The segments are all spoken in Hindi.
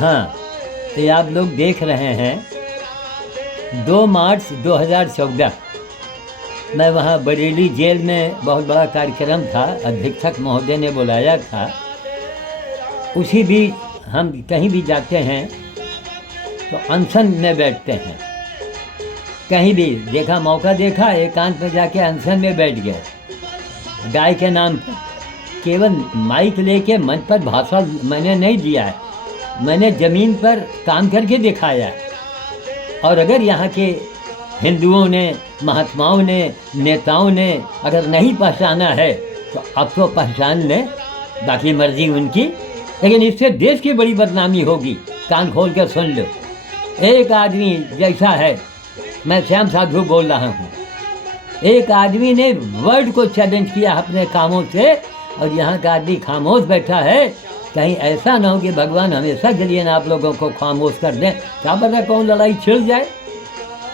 हाँ, तो ये आप लोग देख रहे हैं 2 मार्च 2014 मैं वहाँ बरेली जेल में बहुत बड़ा कार्यक्रम था, अधीक्षक महोदय ने बुलाया था। उसी भी हम कहीं भी जाते हैं तो अनशन में बैठते हैं। कहीं भी देखा, मौका देखा, एकांत में जाके अनशन में बैठ गए गाय के नाम पर। केवल माइक लेके मंच पर भाषण मैंने नहीं दिया है, मैंने ज़मीन पर काम करके दिखाया है। और अगर यहाँ के हिंदुओं ने, महात्माओं ने, नेताओं ने अगर नहीं पहचाना है तो अब तो पहचान लें, बाकी मर्जी उनकी। लेकिन इससे देश की बड़ी बदनामी होगी। कान खोल कर सुन लो। एक आदमी जैसा है, मैं श्याम साधु बोल रहा हूँ, एक आदमी ने वर्ल्ड को चैलेंज किया अपने कामों से, और यहाँ का आदमी खामोश बैठा है। कहीं ऐसा ना हो कि भगवान हमेशा के लिए आप लोगों को खामोश कर दें, क्या पता कौन लड़ाई छिड़ जाए।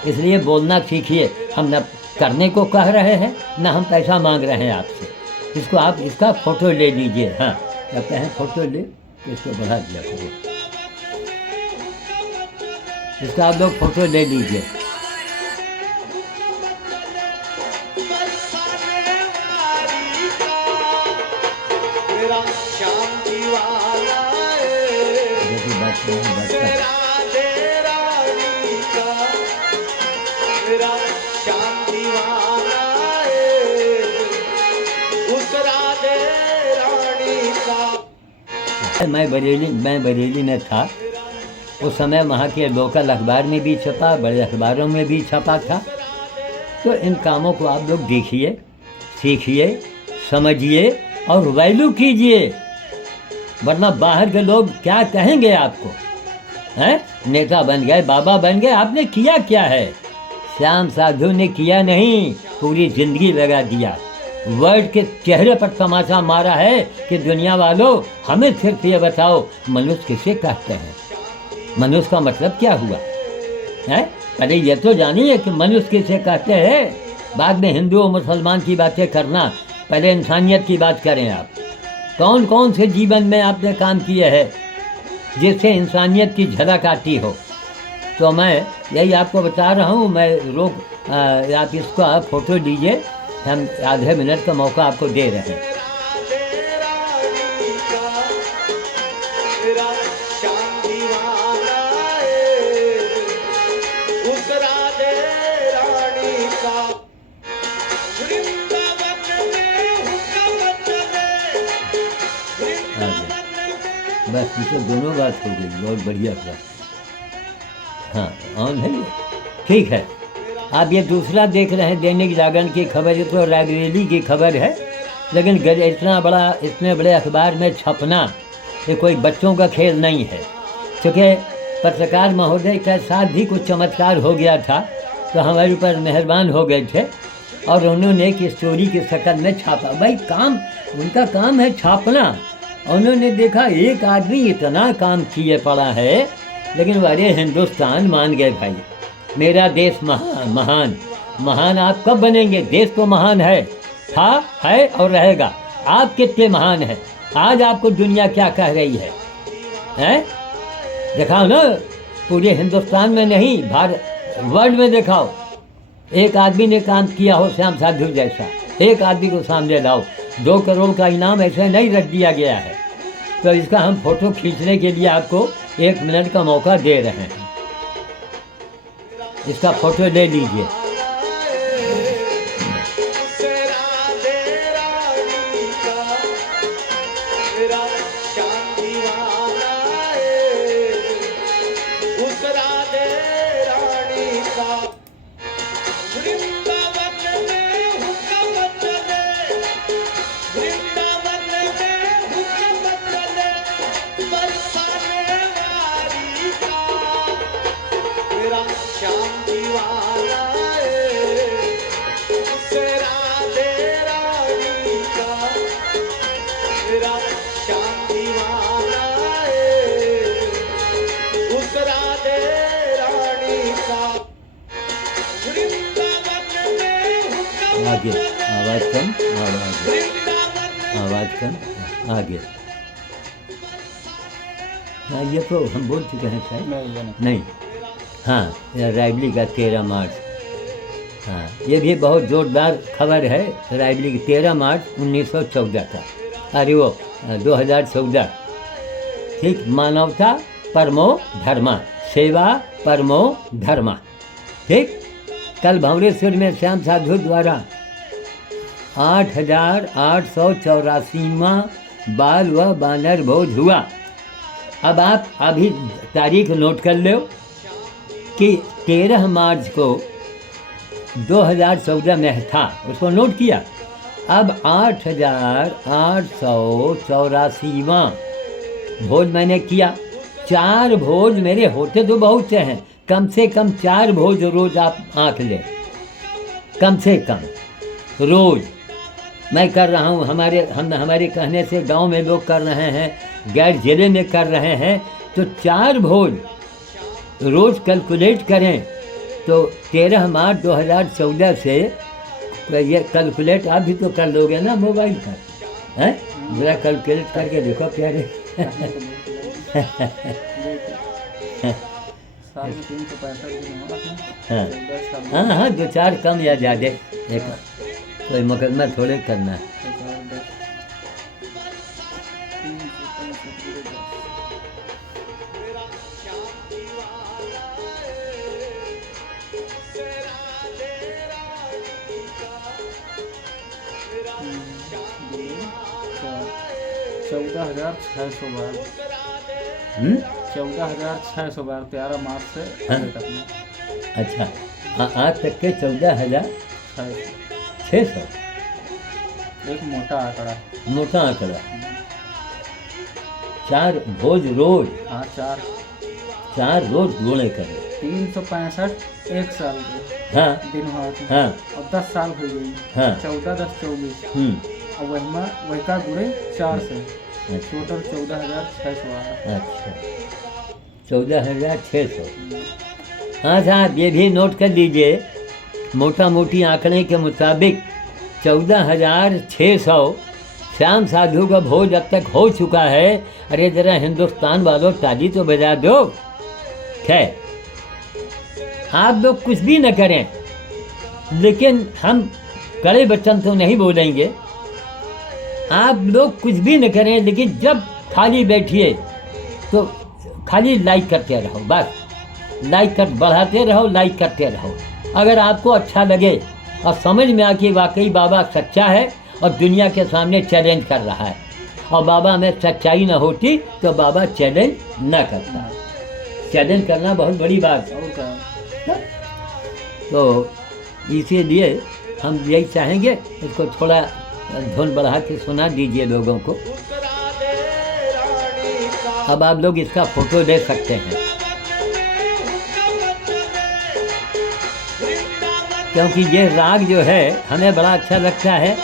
इसलिए बोलना सीखिए। हम न करने को कह रहे हैं, न हम पैसा मांग रहे हैं आपसे। इसको आप इसका फ़ोटो ले लीजिए। हाँ, कहते हैं फ़ोटो ले, तो इसको बढ़ा दिया करो। इसका आप लोग फ़ोटो ले लीजिए। मैं बरेली में था उस समय। वहाँ के लोकल अखबार में भी छपा, बड़े अखबारों में भी छपा था। तो इन कामों को आप लोग देखिए, सीखिए, समझिए और वैल्यू कीजिए, वरना बाहर के लोग क्या कहेंगे आपको। हैं, नेता बन गए, बाबा बन गए, आपने किया क्या है? श्याम साधु ने किया नहीं, पूरी जिंदगी लगा दिया। वर्ल्ड के चेहरे पर तमाचा मारा है कि दुनिया वालों, हमें सिर्फ ये बताओ, मनुष्य किसे कहते हैं? मनुष्य का मतलब क्या हुआ है? अरे ये तो जानिए कि मनुष्य किसे कहते हैं। बाद में हिंदू और मुसलमान की बातें करना, पहले इंसानियत की बात करें आप। कौन कौन से जीवन में आपने काम किए हैं जिससे इंसानियत की झलक आती हो? तो मैं यही आपको बता रहा हूँ। आप इसका फ़ोटो लीजिए, हम आधे मिनट का मौका आपको दे रहे हैं। बस ये तो दोनों बात हो गई, बहुत बढ़िया था। हाँ, ऑन है ये, ठीक है। आप ये दूसरा देख रहे हैं दैनिक जागरण की खबर। ये तो रायबरेली की खबर है, लेकिन इतने बड़े अखबार में छपना ये कोई बच्चों का खेल नहीं है। क्योंकि पत्रकार महोदय के साथ भी कुछ चमत्कार हो गया था, तो हमारे ऊपर मेहरबान हो गए थे और उन्होंने एक स्टोरी की शक्ल में छापा। भाई काम, उनका काम है छापना। उन्होंने देखा एक आदमी इतना काम किए पड़ा है, लेकिन अरे हिंदुस्तान मान गए भाई, मेरा देश महान। महान आप कब बनेंगे? देश तो महान है, था, है और रहेगा। आप कितने महान हैं? आज आपको दुनिया क्या कह रही है? हैं? दिखाओ ना, पूरे हिंदुस्तान में नहीं, भारत वर्ल्ड में दिखाओ। एक आदमी ने काम किया हो श्याम साधु जैसा, एक आदमी को सामने लाओ। 2 करोड़ का इनाम ऐसे नहीं रख दिया गया है। तो इसका हम फोटो खींचने के लिए आपको 1 मिनट का मौका दे रहे हैं। इसका फोटो ले लीजिए। आगे आवाज़ कम, आवाज़ कम, आगे। हाँ ये तो हम बोल चुके हैं शायद। नहीं ये नहीं। नहीं, हाँ रायबली का 13 मार्च। हाँ ये भी बहुत जोरदार खबर है। रायबली की 13 मार्च 1914 का, अरे वो 2014। ठीक, मानवता परमो धर्मा, सेवा परमो धर्मा। ठीक, कल भंवरेश्वर में श्याम साधु द्वारा 8,884वां बाल व बानर भोज हुआ। अब आप अभी तारीख नोट कर लो कि 13 मार्च को 2014 में था, उसको नोट किया। अब 8,884वां भोज मैंने किया। 4 भोज मेरे होते तो बहुत से हैं, कम से कम 4 भोज रोज आप आँख ले, कम से कम रोज मैं कर रहा हूँ। हमारे कहने से गांव में लोग कर रहे हैं, गैर जिले में कर रहे हैं। तो 4 भोज रोज कैलकुलेट करें तो 13 मार्च 2014 से तो ये कैलकुलेट आप भी तो कर लोगे ना मोबाइल पर, हैं? जरा कैलकुलेट करके देखो प्यारे। साल में 365 दिन होगा ना। हाँ 10 साल में हाँ हाँ, 2-4 कम या ज़्यादा, एक कोई मुकदमा थोड़े करना है। 14,600 बार। 14,600 बार 13 मार्च से हाँ। अभी तक में। अच्छा, आज तक के 14,600। एक मोटा आंकड़ा। मोटा आंकड़ा। 4 भोज रोज, हाँ 4 रोज गुणे करें। 365 एक साल के हाँ दिन हुआ थे। हाँ और 10 साल हो गई। हाँ 14 10 24 और वही का गुणे 4 से टोटल 14,600 आ रहा। अच्छा, 14,600। हाँ साहब, ये भी नोट कर लीजिए, मोटा मोटी आंकड़े के मुताबिक 14,600 श्याम साधु का भोज अब तक हो चुका है। अरे जरा हिंदुस्तान वालों ताली तो बजा दो। खैर, आप लोग कुछ भी न करें, लेकिन हम कड़े वचन तो नहीं बोलेंगे। आप लोग कुछ भी न करें, लेकिन जब खाली बैठिए तो खाली लाइक करते रहो, बस लाइक कर बढ़ाते रहो, लाइक करते रहो। अगर आपको अच्छा लगे और समझ में आके वाकई बाबा सच्चा है और दुनिया के सामने चैलेंज कर रहा है, और बाबा में सच्चाई न होती तो बाबा चैलेंज न करता। चैलेंज करना बहुत बड़ी बात है। और क्या? तो इसीलिए हम यही चाहेंगे, इसको थोड़ा धुन बढ़ा के सुना दीजिए लोगों को। अब आप लोग इसका फोटो ले सकते हैं, क्योंकि ये राग जो है हमें बड़ा अच्छा लगता है।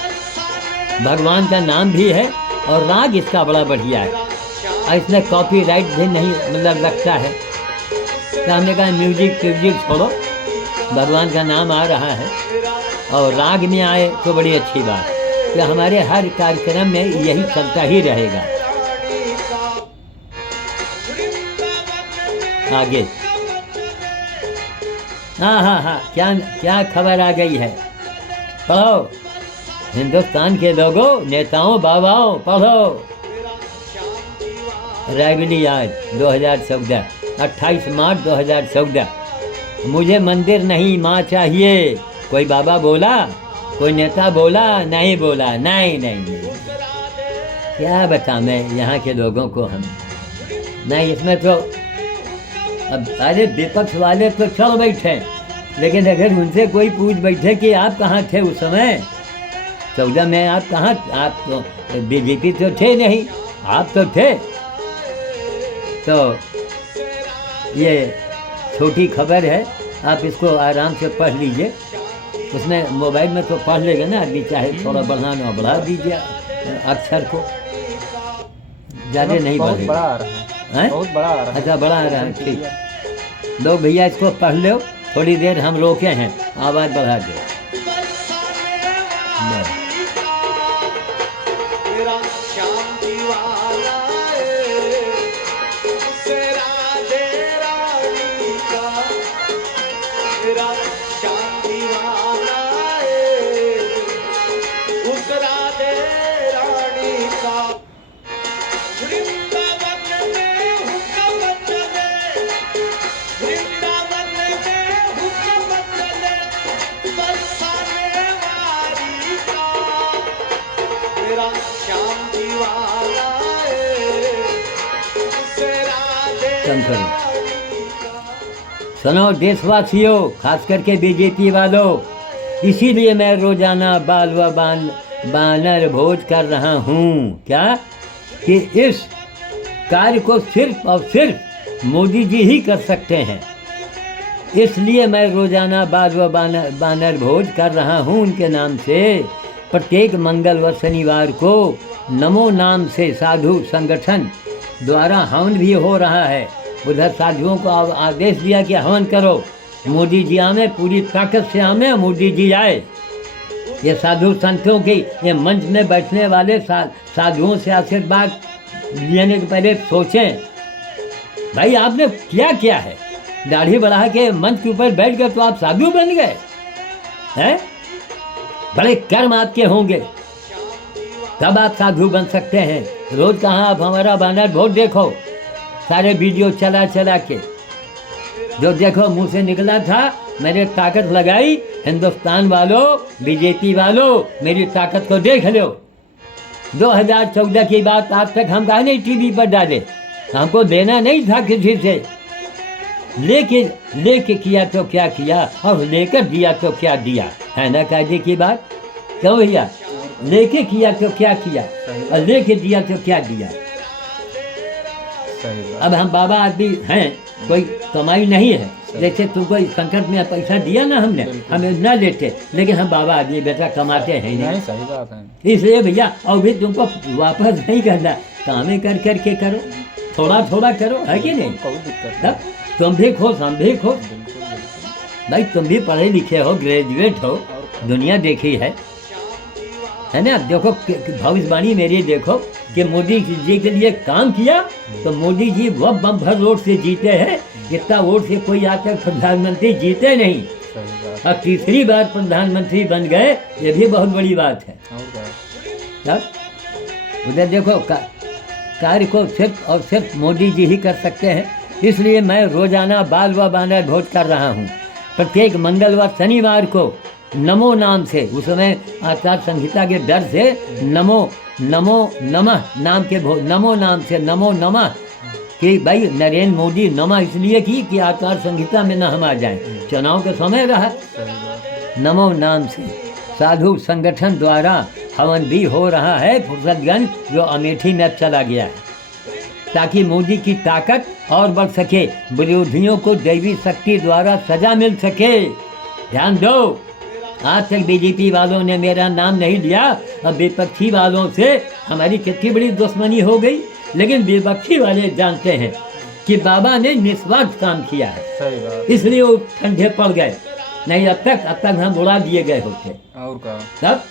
भगवान का नाम भी है और राग इसका बड़ा बढ़िया है, और इसमें कॉपीराइट भी नहीं मतलब लगता है। तो हमने कहा म्यूजिक छोड़ो, भगवान का नाम आ रहा है और राग में आए तो बड़ी अच्छी बात। तो हमारे हर कार्यक्रम में यही चलता ही रहेगा। आगे हाँ, क्या खबर आ गई है, पढ़ो। हिंदुस्तान के लोगों, नेताओं, बाबाओं, पढ़ो। रायबली आज 2014, 28 मार्च 2014। मुझे मंदिर नहीं माँ चाहिए। कोई बाबा बोला, कोई नेता बोला, नहीं बोला, नहीं। क्या बता मैं यहाँ के लोगों को हम नहीं, इसमें तो अब अरे विपक्ष वाले तो चल बैठे, लेकिन अगर उनसे कोई पूछ बैठे कि आप कहाँ थे उस समय 14 में, आप कहाँ, आप तो बीजेपी तो थे नहीं, आप तो थे। तो ये छोटी खबर है, आप इसको आराम से पढ़ लीजिए। उसमें मोबाइल में तो पढ़ लेगा ना आदमी, चाहे थोड़ा बढ़ाना बढ़ा दीजिए अक्षर को, ज़्यादा नहीं बढ़ेगा। बड़ा आ रहा है, बहुत बड़ा आ रहा है। अच्छा, बड़ा आ रहा है, ठीक। लोग भैया इसको पढ़ लो, थोड़ी देर हम रोके हैं, आवाज़ बढ़ा दो। कम करो। सुनो देशवासियों, खास करके बीजेपी वालों, इसीलिए मैं रोजाना बाल व बानर भोज कर रहा हूँ। क्या कि इस कार्य को सिर्फ और सिर्फ मोदी जी ही कर सकते हैं। इसलिए मैं रोजाना बाल व बानर भोज कर रहा हूँ उनके नाम से। प्रत्येक मंगल व शनिवार को नमो नाम से साधु संगठन द्वारा हवन भी हो रहा है। उधर साधुओं को आदेश दिया कि हवन करो, मोदी जी आवे, पूरी ताकत से आवे, मोदी जी आए। ये साधु संतों की, ये मंच में बैठने वाले साधुओं से आशीर्वाद लेने के पहले सोचें, भाई आपने क्या है? दाढ़ी बढ़ा के मंच के ऊपर बैठ गए तो आप साधु बन गए हैं? बड़े कर्म आपके होंगे तब आप साधु बन सकते हैं। रोज कहाँ आप हमारा बानर भोज देखो, सारे वीडियो चला के जो देखो मुंह से निकला था, मैंने ताकत लगाई। हिंदुस्तान वालों, बीजेपी वालों, मेरी ताकत को देख लो। 2014 की बात आज तक हम कहा नहीं टीवी पर डाले, हमको देना नहीं था किसी से, लेकिन लेके किया तो क्या किया और लेकर दिया तो क्या दिया, है ना कायदे की बात? क्यों भैया? लेके किया तो क्या किया और लेके दिया तो क्या दिया। अब हम बाबा आदमी हैं, कोई कमाई नहीं है। जैसे तुमको संकट में पैसा दिया ना हमने, हमें न लेते, लेकिन हम बाबा आदमी बेटा कमाते हैं नहीं। सही बात है। इसलिए भैया और भी तुमको वापस नहीं करना, कामें कर करके करो, थोड़ा थोड़ा करो, है कि नहीं? कोई दिक्कत नहीं। तुम भी खुश, हम भी खुश। भाई तुम भी पढ़े लिखे हो, ग्रेजुएट हो, दुनिया देखी है ना? देखो भविष्यवाणी मेरी देखो कि मोदी जी के लिए काम किया तो मोदी जी वो बम्पर वोट से जीते हैं, इतना वोट से कोई आज तक प्रधानमंत्री जीते नहीं। और तीसरी बार प्रधानमंत्री बन गए, ये भी बहुत बड़ी बात है। उधर देखो कार्य को सिर्फ और सिर्फ मोदी जी ही कर सकते हैं। इसलिए मैं रोजाना बाल व बानर भोज कर रहा हूँ। प्रत्येक मंगल व शनिवार को नमो नाम से, उस समय आचार संहिता के डर से नमो नमः नाम के नमो नाम से नमो नमः कि भाई नरेंद्र मोदी नमः इसलिए की कि आचार संहिता में न हम आ जाएं, चुनाव के समय रहा। नमो नाम से साधु संगठन द्वारा हवन भी हो रहा है फुर्सतगंज, जो अमेठी में चला गया है, ताकि मोदी की ताकत और बढ़ सके, विरोधियों को दैवी शक्ति द्वारा सजा मिल सके। ध्यान दो, आज तक बीजेपी वालों ने मेरा नाम नहीं लिया, अब विपक्षी वालों से हमारी कितनी बड़ी दुश्मनी हो गई, लेकिन विपक्षी वाले जानते हैं कि बाबा ने निस्वार्थ काम किया है। सही बात। इसलिए वो ठंडे पड़ गए, नहीं अब तक हम उड़ा दिए गए होते। और का सब,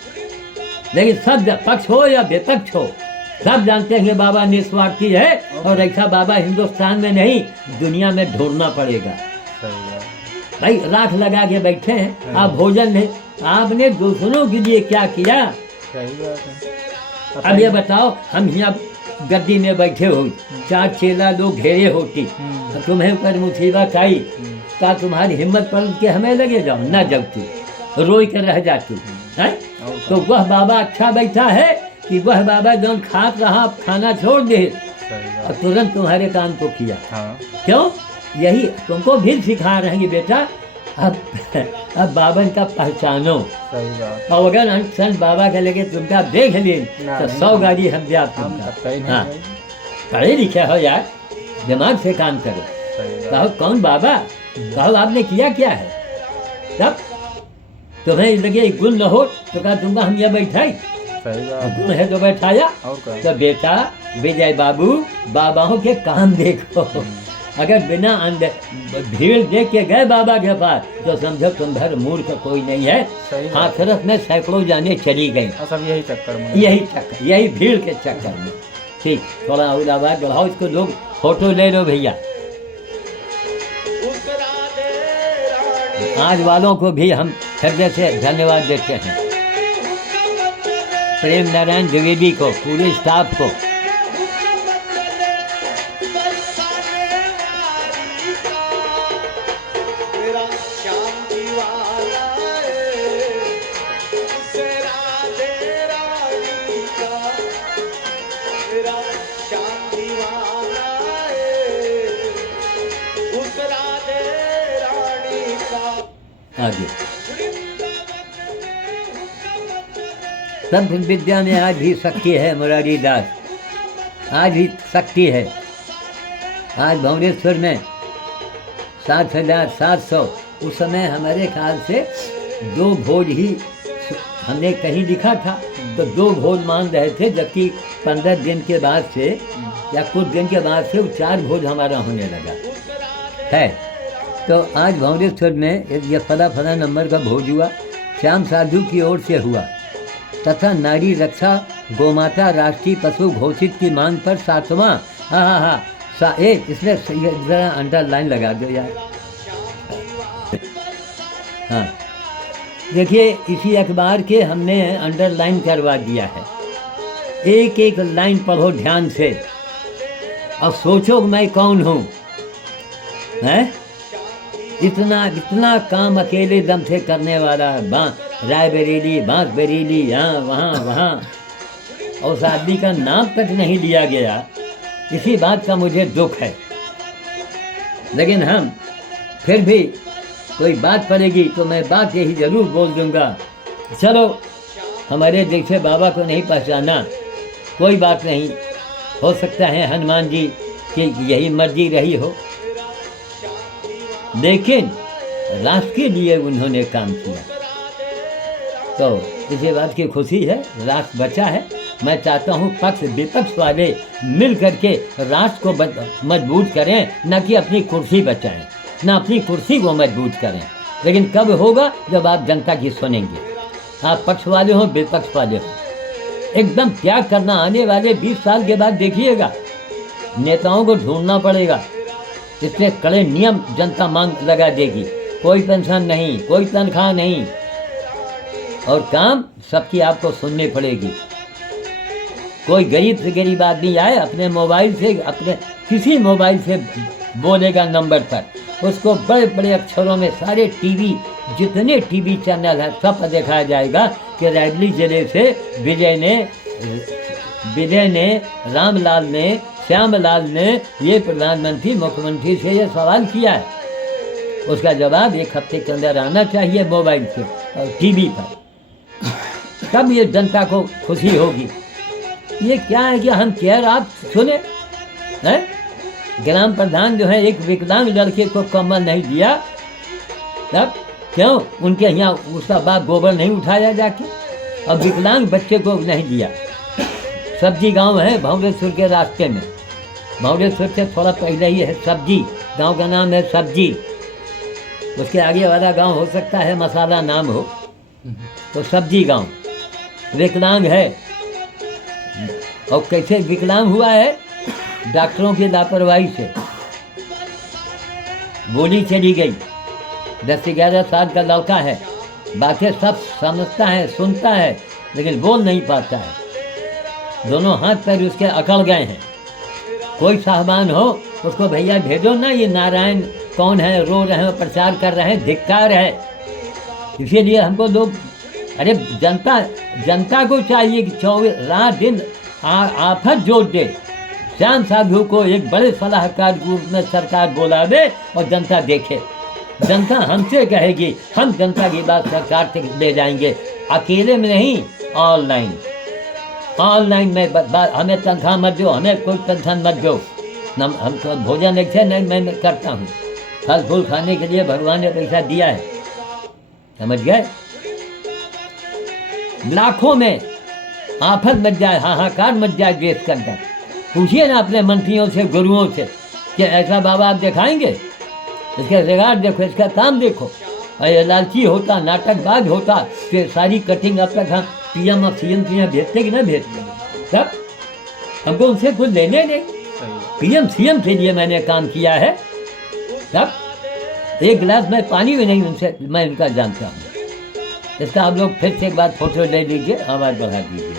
लेकिन सब पक्ष हो या विपक्ष हो, सब जानते हैं कि बाबा निस्वार्थी है, और ऐसा बाबा हिंदुस्तान में नहीं दुनिया में ढूंढना पड़ेगा। भाई राख लगा के बैठे हैं, आप भोजन नहीं, आपने दूसरों के लिए क्या किया? सही बात है। अब ये बताओ, हम यहाँ गद्दी में बैठे हो, 4 चेला लोग घेरे होती, तुम्हें ऊपर मुसीबत आई, क्या तुम्हारी हिम्मत पड़ के हमें लगे जाओ? ना जगती, रोई कर रह जाती है। तो वह बाबा अच्छा बैठा है कि वह बाबा जो खात रहा खाना छोड़ दे और तुरंत तुम्हारे काम को किया। क्यों? यही तुमको भी सिखा रहे हैं बेटा, अब बाबा का पहचानो। सही बात। और अगर संत बाबा के लगे तुमका देख लिए तो 100 गाड़ी हम दिया तुमका। हाँ, पढ़े लिखे हो यार, दिमाग से काम करो। कहो कौन बाबा, कहो आपने किया क्या है, तब तुम्हें लगे गुण न हो तो कहा तुमका हम यह बैठाई, गुण है तो बैठाया। तो बेटा विजय बाबू, बाबाओं के काम देखो। अगर बिना भीड़ देख के गए बाबा के पास तो समझो तुम भर मूर्ख कोई नहीं है। हाथरस में सैकड़ों जाने चली गई, सब यही चक्कर, यही भीड़ के चक्कर में। ठीक, थोड़ा और आवाज बढ़ाओ इसको, लोग फोटो ले लो भैया। आज वालों को भी हम हृदय से धन्यवाद देते हैं, प्रेम नारायण द्विवेदी को, पूरे स्टाफ को। आगे तंत्र विद्या में आज भी शक्ति है मुरारी दास, आज भी शक्ति है। आज भुवनेश्वर में 7,700, उस समय हमारे ख्याल से 2 भोज ही हमने कहीं लिखा था, तो 2 भोज मान रहे थे, जबकि 15 दिन के बाद से या कुछ दिन के बाद से वो 4 भोज हमारा होने लगा है। तो आज भुवनेश्वर में ये फला नंबर का भोज हुआ, श्याम साधु की ओर से हुआ, तथा नारी रक्षा गोमाता राष्ट्रीय पशु घोषित की मांग पर 7वां। हाँ, इसमें ज़रा अंडरलाइन लगा दो यार। हाँ, देखिए इसी अखबार के हमने अंडरलाइन करवा दिया है। एक एक लाइन पढ़ो ध्यान से और सोचो मैं कौन हूँ, हैं? इतना काम अकेले दम से करने वाला, रायबरेली, बांस बरेली, यहाँ वहाँ, और उस आदमी का नाम तक नहीं लिया गया। इसी बात का मुझे दुख है, लेकिन हम फिर भी कोई बात पड़ेगी तो मैं बात यही ज़रूर बोल दूँगा। चलो, हमारे जैसे बाबा को नहीं पहचाना, कोई बात नहीं, हो सकता है हनुमान जी की यही मर्जी रही हो, लेकिन राष्ट्र के लिए उन्होंने काम किया, तो इसी बात की खुशी है। राष्ट्र बचा है। मैं चाहता हूँ पक्ष विपक्ष वाले मिल करके राष्ट्र को मजबूत करें, न कि अपनी कुर्सी बचाएं, न अपनी कुर्सी को मजबूत करें। लेकिन कब होगा? जब आप जनता की सुनेंगे। आप पक्ष वाले हो, विपक्ष वाले हो, एकदम त्याग करना। आने वाले 20 साल के बाद देखिएगा, नेताओं को ढूंढना पड़ेगा, इसलिए कड़े नियम जनता मांग लगा देगी। कोई पेंशन नहीं, कोई तनख्वाह नहीं, और काम सबकी आपको सुननी पड़ेगी। कोई गरीब से गरीब आदमी आए, अपने मोबाइल से, अपने किसी मोबाइल से बोलेगा नंबर पर, उसको बड़े बड़े अक्षरों में सारे टीवी, जितने टीवी चैनल हैं, सब पर दिखाया जाएगा कि रायबरेली जिले से विजय ने, रामलाल ने, श्यामलाल ने ये प्रधानमंत्री मुख्यमंत्री से ये सवाल किया है। उसका जवाब 1 हफ्ते के अंदर आना चाहिए मोबाइल से और टीवी पर, तब ये जनता को खुशी होगी। ये क्या है कि हम कह रहे, आप सुने हैं, ग्राम प्रधान जो है एक विकलांग लड़के को कंबल नहीं दिया, तब क्यों? उनके यहाँ उसका बाप गोबर नहीं उठाया जाके, और विकलांग बच्चे को नहीं दिया। सब्जी गांव है भुवनेश्वर के रास्ते में, भुवनेश्वर से थोड़ा पहले ही है सब्जी गांव का नाम है सब्जी। उसके आगे वाला गांव हो सकता है मसाला नाम हो, तो सब्जी गांव विकलांग है। और कैसे विकलांग हुआ है? डॉक्टरों की लापरवाही से गोली चली गई। 10-11 साल का लड़का है, बातें सब समझता है, सुनता है, लेकिन बोल नहीं पाता है। दोनों हाथ पैर उसके अकड़ गए हैं। कोई साहबान हो उसको भैया भेजो ना, ये नारायण कौन है, रो रहे हैं, प्रचार कर रहे हैं, धिक्कार है। इसीलिए हमको लोग, अरे जनता को चाहिए कि 24 रात दिन आफत जोड़ दे। श्याम साधु को एक बड़े सलाहकार के रूप में सरकार बुला दे और जनता देखे। जनता हमसे कहेगी, हम जनता की बात सरकार तक ले जाएंगे, अकेले में नहीं, ऑनलाइन में। हमें तनख्वाह मत दो, हमें कोई पेंशन मत दो, हम तो भोजन अच्छे नहीं मैं करता हूँ, फल फूल खाने के लिए भगवान ने पैसा दिया है, समझ गए? लाखों में आफत मच जाए, हाहाकार मच जाए देश के अंदर। पूछिए ना अपने मंत्रियों से, गुरुओं से कि ऐसा बाबा आप दिखाएंगे? इसका रिगार्ड देखो, इसका काम देखो। और ये लालची होता, नाटकबाज होता, फिर सारी कटिंग अब तक हम PM और CM के यहाँ भेजते कि ना भेजते? तब हमको उनसे कुछ लेने नहीं। PM CM के लिए मैंने काम किया है, तब एक गिलास में पानी भी नहीं उनसे मैं उनका जानता हूँ। इसका आप लोग फिर से एक बार फोटो ले लीजिए, आवाज़ बढ़ा दीजिए।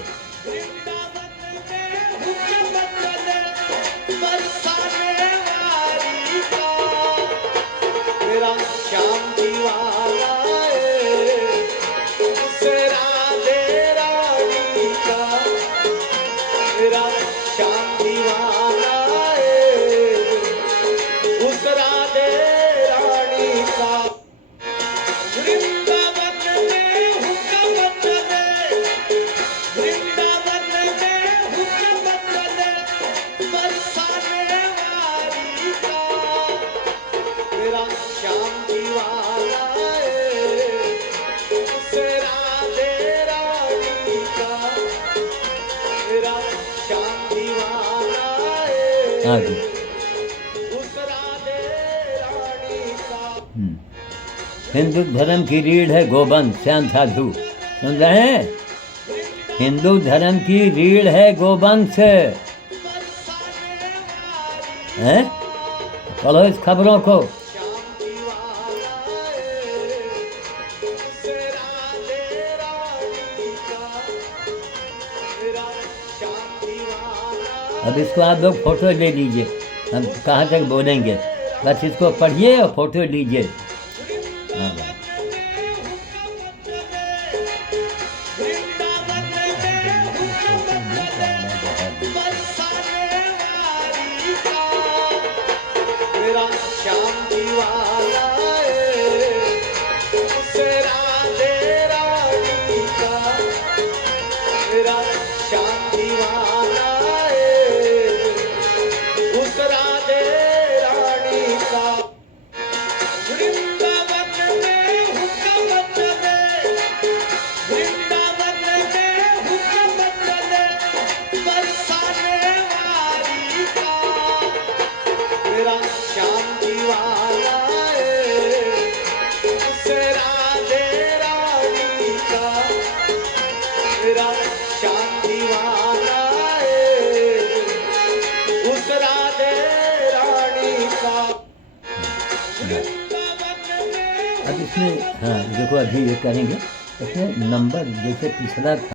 आगे। हिंदू धर्म की रीढ़ है गोवंश, श्याम साधु सुन रहे हैं? हिंदू धर्म की रीढ़ है गोवंश। हैं? पढ़ो इस खबरों को। अब इसको आप लोग फोटो ले लीजिए, हम कहाँ तक बोलेंगे, बस इसको पढ़िए और फोटो लीजिए। हाँ भाई। अब इसमें हाँ देखो, अभी ये करेंगे, इसमें नंबर जैसे पिछला था